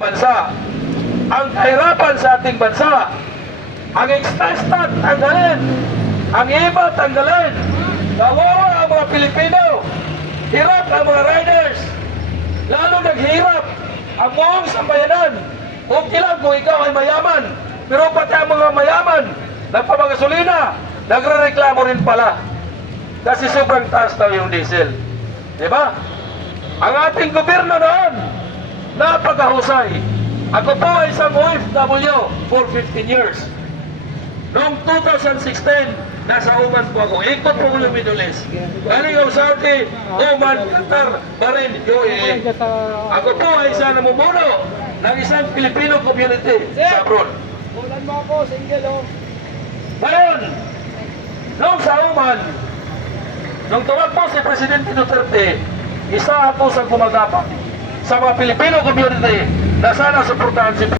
bansa. Ang kahirapan sa ating bansa, ang extastat tanggalin, ang iba tanggalin, kawawa ang mga Pilipino, hirap ang mga riders, lalo naghirap ang buong sambayanan. Okay lang kung ikaw ay mayaman, pero pati ang mga mayaman, nagpapagasolina, nagre-reklamo rin pala. Kasi sobrang taas daw yung diesel. Diba? Ang ating gobyerno noon, napakahusay. Ako po ay isang OFW for 15 years. Noong 2016, nasa Oman po ako. Ikot po yung Middle East. Galing ako Saudi, Oman, Qatar, Bahrain, UAE. Ako po ay isa namumuno ng isang Filipino community sa abroad. Ulan mo ako, single oh. Ngayon, noong sa Oman, nung tumakbo si Presidente Duterte, isa ako sa gumagapang sa mga Filipino community na sana suportahan si